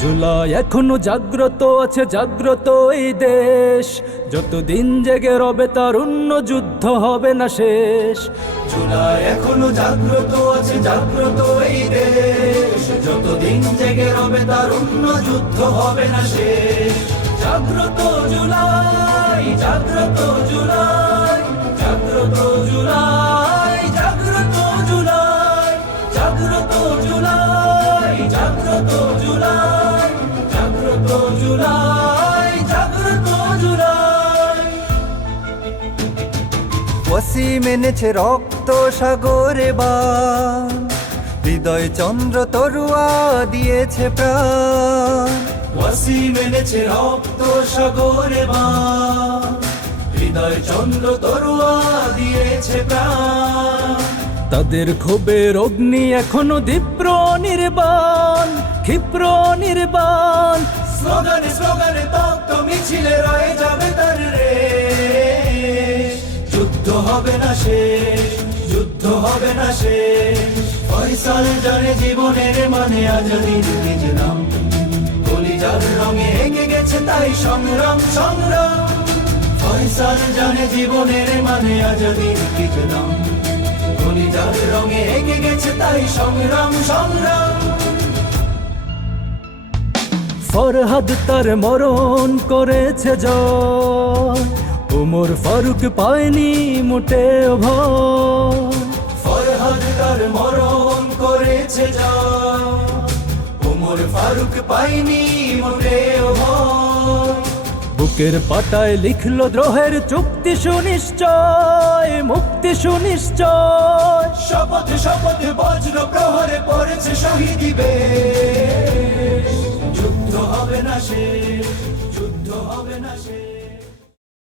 জুলাই এখনো জাগ্রত আছে, জাগ্রত এই দেশ। যতদিন জেগে রবে তারুণ্য, যুদ্ধ হবে না শেষ। জুলাই এখনো জাগ্রত আছে, জাগ্রত এই দেশ। যতদিন জেগে রবে তারুণ্য, যুদ্ধ হবে না শেষ। জাগ্রত জুলাই, জাগ্রত জুলাই, জাগ্রত জুলাই, জাগ্রত জুলাই, জাগ্রত জুলাই, জাগ্রত জুলাই, জাগ্রত জুলাই, জাগ্রত জুলাই। ওয়াসিম এনেছে রক্ত সাগরে বান, হৃদয় চন্দ্র তরুয়া দিয়েছে প্রাণ। ওয়াসিম এনেছে রক্ত সাগরে বান, হৃদয় চন্দ্র তরুয়া দিয়েছে প্রাণ। তাদের ক্ষোভের অগ্নি এখনো দীপ্র নির্বাণ, ক্ষিপ্র নির্বাণ। স্লোগানে স্লোগানে তপ্ত মিছিলে রয়ে যাবে তার রেশ। যুদ্ধ হবে না শেষ, যুদ্ধ হবে না শেষ। ফয়সাল জানে জীবনের মানে, আজাদির নিজ নাম। কলিজার রঙে এঁকে গেছে তাই সংগ্রাম, সংগ্রাম। ফয়সাল জানে জীবনের মানে, আজাদির নিজ নাম। কলিজার রঙে এঁকে গেছে তাই সংগ্রাম, সংগ্রাম। ফরহাদ তার মরণ করেছে জয়, ওমর ফারুক পায়নি মোটেও ভয়। ফরহাদ তার মরণ করেছে জয়, ওমর ফারুক পায়নি মোটেও ভয়। বুকের পাতায় লিখলো দ্রোহের চুক্তি সুনিশ্চয়, মুক্তি সুনিশ্চয়। শপথ শপথ বজ্র প্রহরে পড়েছে শহীদি বেশ। যুদ্ধ হবে না শেষ, যুদ্ধ হবে না শেষ।